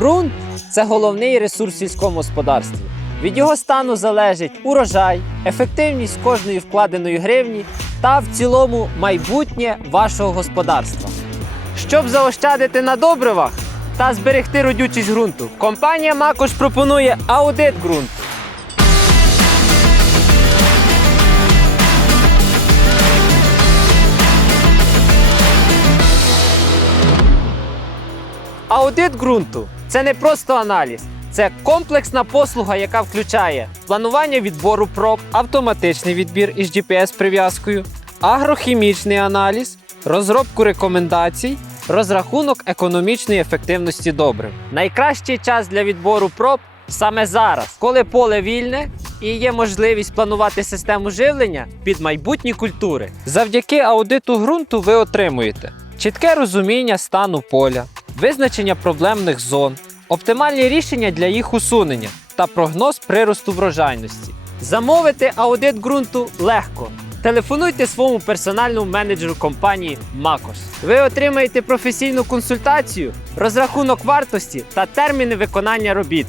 Ґрунт це головний ресурс в сільському господарстві. Від його стану залежить урожай, ефективність кожної вкладеної гривні та в цілому майбутнє вашого господарства. Щоб заощадити на добривах та зберегти родючість ґрунту, компанія Макош пропонує аудит ґрунту. Аудит ґрунту це не просто аналіз, це комплексна послуга, яка включає планування відбору проб, автоматичний відбір із GPS-прив'язкою, агрохімічний аналіз, розробку рекомендацій, розрахунок економічної ефективності добрив. Найкращий час для відбору проб саме зараз, коли поле вільне і є можливість планувати систему живлення під майбутні культури. Завдяки аудиту ґрунту ви отримуєте чітке розуміння стану поля, визначення проблемних зон, оптимальні рішення для їх усунення та прогноз приросту врожайності. Замовити аудит ґрунту легко. Телефонуйте своєму персональному менеджеру компанії Макос. Ви отримаєте професійну консультацію, розрахунок вартості та терміни виконання робіт.